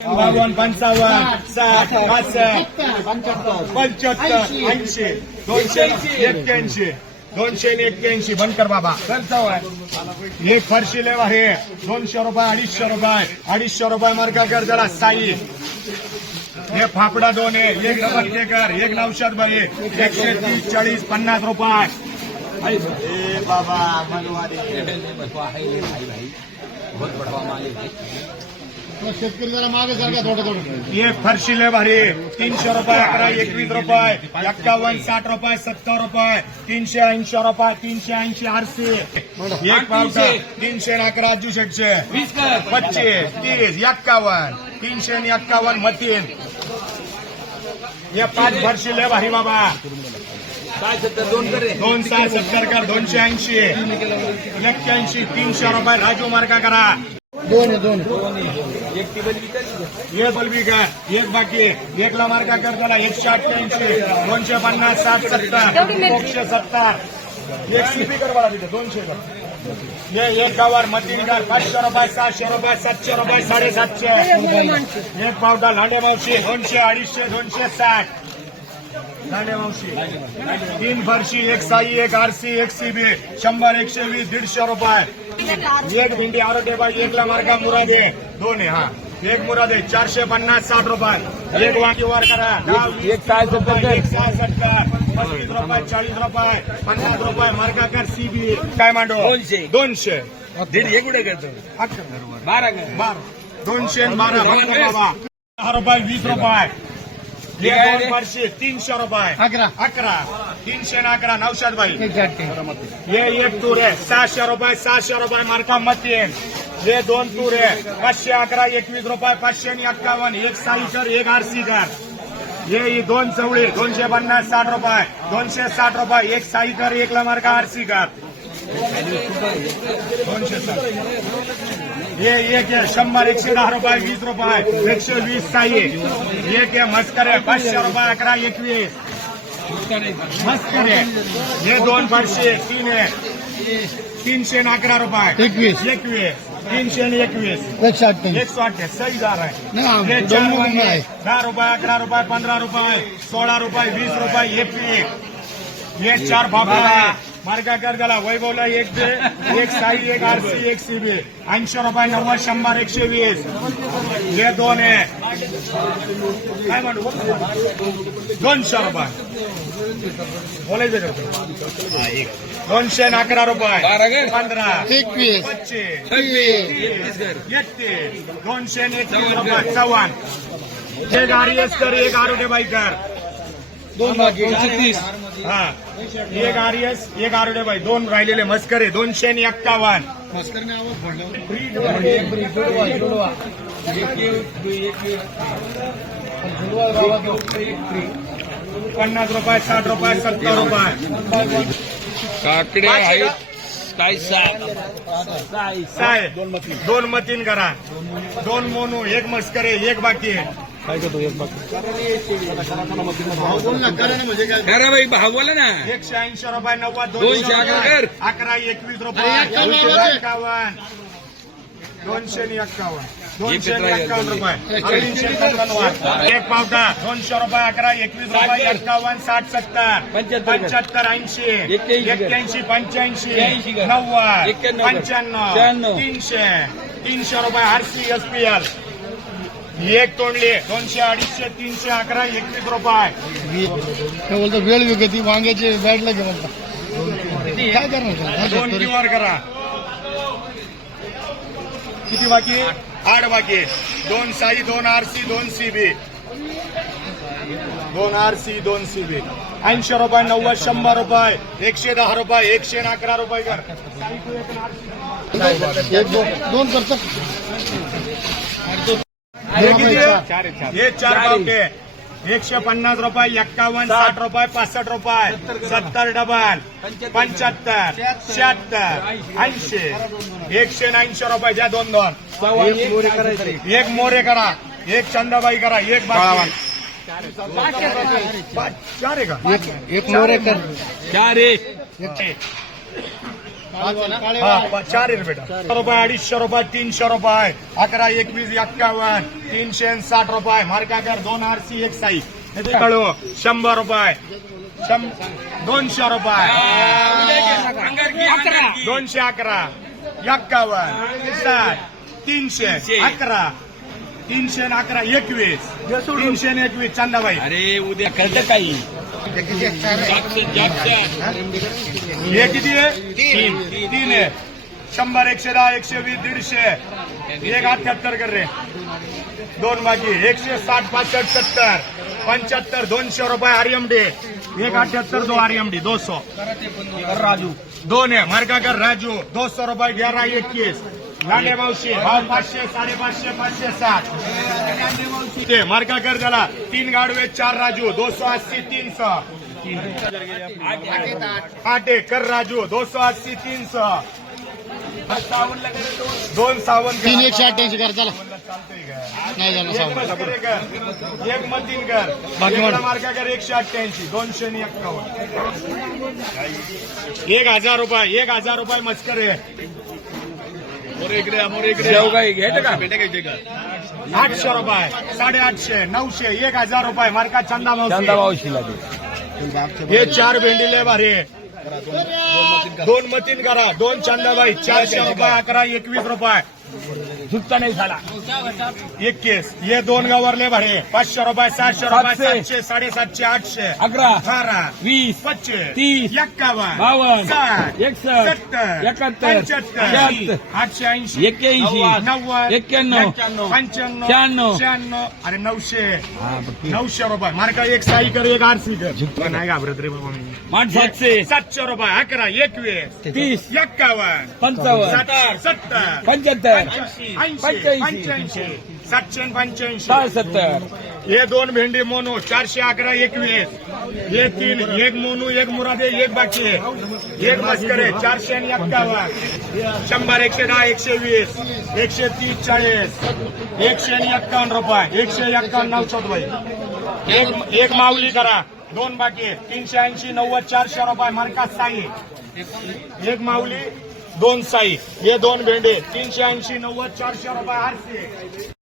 बावन्न पंचावन्न साठ पासष्ट पंच्याहत्तर ऐंशी दोनशे एक्क्याऐंशी दोनशे एक्क्याऐंशी बंद कर बाबा एक फरशी लेवा हे दोनशे रुपये अडीचशे रुपये अडीचशे रुपये मार्का कर त्याला साई हे फाफडा दोन आहे एक डबल कर एक नवशात बाई एकशे तीस चाळीस पन्नास रुपये बाबा मनवारी शेतकरी जरा मागे सारखा थोडं थोडं. एक फरशी ले भारी. तीनशे रुपये अकरा एकवीस रुपये एक्कावन्न साठ रुपये सत्तर रुपये तीनशे ऐंशी रुपये तीनशे ऐंशी आरसी. एक पावसा तीनशे. अकरा अजू शेटशे पच्चीस तीस एक्कावन्न तीनशे आणि एक्कावन्न मतीन. हे पाच फरशी ले भारी बाबा. दोन सहा सत्तर कर दोनशे ऐंशी. एक्क्याऐंशी तीनशे रुपये राजू मार्का करा. दोन आहे, दोन। एक बलबी का एक बाकी एकला मार्का कर त्याला एकशे अठ्ठ्याऐंशी दोनशे पन्नास साठ सत्तर एकशे सत्तर। एक सीपी कर बघा तिथे दोनशे कर हे एक गावावर मतीन कर पाचशे रुपये सातशे रुपये सातशे रुपये साडेसातशे एक पावटा लांडे मावशी दोनशे अडीचशे दोनशे साठ। लांडे मावशी। तीन फरशी एक साई एक आरसी एक सीबी शंभर एकशे वीस दीडशे रुपये। एक भिंडी आरोग्य बाई एकला मार्का मुरादे दोन आहे हा। एक मुरादे चारशे पन्नास साठ रुपये। एक वांगी वर करा। एक सहा सत्तर. एक सहा सत्तर पस्तीस रुपये चाळीस रुपये पन्नास रुपये मार्का कर सीबी। काय मांडो दोनशे. दोनशे दीड हे कुठे करतो बारा का बारा दोनशे बारा बाबा। दहा रुपये वीस रुपये। तीनशे रुपये। अकरा। अकरा। तीनशे आणि अकरा नऊशात बाई ये एक तूर आहे. सहाशे रुपये सहाशे रुपये मार्का मतीन हे दोन तूर आहे. पाचशे अकरा एकवीस रुपये पाचशे आणि एक्कावन्न एक साईकर एक आरसी कर हे ही दोन चवळी दोनशे पन्नास साठ रुपये. दोनशे साठ रुपये एक साईकर एकला मार्का आरसी कर दोनशे साठ. हे एक शंभर एकशे दहा रुपये वीस रुपये. एकशे वीस साई एक मस्कर आहे पाचशे रुपये अकरा एकवीस. हे दोन पाचशे तीन आहे. तीनशे अकरा रुपये. एकवीस. एकवीस. तीनशे आणि एकवीस. एकशे अठ्ठ्याऐंशी एकशे अठ्ठे सही दार आहे. आहे. दहा रुपये अकरा रुपये पंधरा रुपये सोळा रुपये वीस रुपये पीक. हे चार फाफडा मार्गा कर त्याला वैभवला एक दे एक साई एक आरसी एक सीबी ऐंशी रुपये नव्वद शंभर एकशे वीस. हे दोन आहे. काय म्हणू? दोनशे रुपये. बोलायचं का? दोनशे आणि अकरा रुपये? पंधरा. एकवीस. पच्चीस. एकतीस. दोनशे आणि एकवीस रुपये. चव्हाण एक आर्यस कर एक आरोग्य बाईकर दोन बाकी. दोनशे तीस हा एक आर्यस एक आरोग्य बाई. दोन राहिलेले मस्करे दोनशे आणि एक्कावन्न मस्करने आवाज पन्नास रुपये साठ रुपये सत्तर रुपये. काकडे आहेत. काय साय साय. दोन मतीन करा. दोन मोनू एक मस्करे एक बाकी म्हणजे काय करा बाई भाव बोला ना. एकशे ऐंशी रुपये नव्वद दोनशे अकरा एकवीस रुपये. अरे एक्कावन्न. दोनशे रुपये. एक्कावन्न. दोनशे एक्कावन्न. रुपये. तीनशे. एक पावटा. दोनशे रुपये अकरा एकवीस रुपये एक्कावन्न साठ सत्तर. पंच्याहत्तर. ऐंशी. एक्क्याऐंशी. पंच्याऐंशी. नव्वद. पंच्याण्णव. तीनशे. तीनशे रुपये आरसी एस पी एल एक तोंडली. दोनशे अडीचशे तीनशे अकरा एकवीस रुपये. काय बोलतो वेळ विकती वांग्याचे बॅटला घे म्हणता काय करणार? दोन क्यूआर करा. किती बाकी? आठ बाकी दोन साई दोन आरसी दोन सीबी. दोन आरसी दोन सीबी. ऐंशी रुपये नव्वद शंभर रुपये एकशे दहा रुपये एकशे अकरा रुपये कर दोन करतो हे चार पावटे एकशे पन्नास रुपये एक्कावन्न साठ रुपये पासष्ट रुपये सत्तर डबल पंच्याहत्तर शहात्तर ऐंशी. एकशे ऐंशी रुपये द्या दोन दोन. एक मोरे करा एक चंदाबाई करा एक पाच- चार आहे का एक मोरे कर. चार एक. चार आहे बेटा. रुपये अडीचशे रुपये तीनशे रुपये. अकरा एकवीस एक्कावन्न तीनशे आणि साठ रुपये. मार्काकर दोन आरसी एक साई. हे कळू शंभर रुपये. शं- दोनशे रुपये. दोनशे अकरा. एक्कावन्न साठ. तीनशे अकरा. तीनशे अकरा एकवीस. तीनशे एकवीस चांदाबाई. अरे उद्या कळतं काही. हे किती आहे? तीन. तीन आहे. शंभर एकशे दहा एकशे वीस दीडशे. एक अठ्याहत्तर कर रे. दोन बाकी. एकशे साठ पासष्ट सत्तर. पंच्याहत्तर दोनशे रुपये आरएमडी एक अठ्याहत्तर दो आरएमडी दो सौ. राजू. दोन आहे. मार्गाकर राजू. दो सौ रुपये ग्यारह इक्कीस लांडे मावशी भाव पाचशे साडेपाचशे पाचशे सात ते मार्गाकर त्याला तीन गाडवे चार राजू दो सौ अस्सी तीन सौ आठ एक कर राजू दो सौ अस्सी तीन सौ दोन सावंत तीन एकशे अठ्ठ्याऐंशी कर चला. नाही झालं एक सावं मस्करी कर एक मतीन कर. बाकी मार्का कर एकशे अठ्ठ्याऐंशी दोनशे एक्कावन्न. एक हजार रुपये एक हजार रुपये मस्कर. आहे शेवगाई घ्यायचं का? आठशे रुपये साडेआठशे नऊशे एक हजार रुपये. मार्का चंदा चंदा मावशी मावशीला हे चार भेंडीले भारी दोन मतीन करा. दोन चंदाबाई चारशे रुपये अकरा एकवीस रुपये. झुकता नाही झाला. एक केस. हे दोन गावरले भाडे पाचशे रुपये सातशे रुपये सातशे. सातशे साडेसातशे आठशे. अकरा अठरा वीस पच्चीस तीस, एक्कावन्न बावन्न, साठ एकसष्ट, सत्तर एकाहत्तर, पंच्याहत्तर शहात्तर, आठशे ऐंशी एक्क्याऐंशी, नव्वद एक्क्याण्णव, पंच्याण्णव शहाण्णव. शहाण्णव अरे नऊशे हा, बघ की. नऊशे रुपये. मार्का एक साई कर एक आरसी कर. नाही घाबरत रे बाबा मी. माठ सातशे. सातशे रुपये अकरा एकवीस तीस एक्कावन्न पंचावन्न सत्तर सत्तर पंच्याहत्तर ऐंशी पंच्याऐंशी. सातशे पंच्याऐंशी. सत्तर हे दोन भेंडी मोनू चारशे अकरा एकवीस. हे तीन एक मोनू एक मुरादे एक बाकी. एक मस्करे चारशे आणि एक्कावन्न. शंभर एकशे दहा एकशे वीस. एकशे तीस चाळीस. एकशे आणि एक्कावन्न रुपये. एकशे एक्कावन्न नऊशे रुपये. एक एक माऊली करा. दोन बाकी. तीनशे ऐंशी नव्वद चारशे रुपये. मार्कात साई. एक माऊली दोन साई हे दोन भेंडे तीनशे ऐंशी नव्वद चारशे रुपये आठशे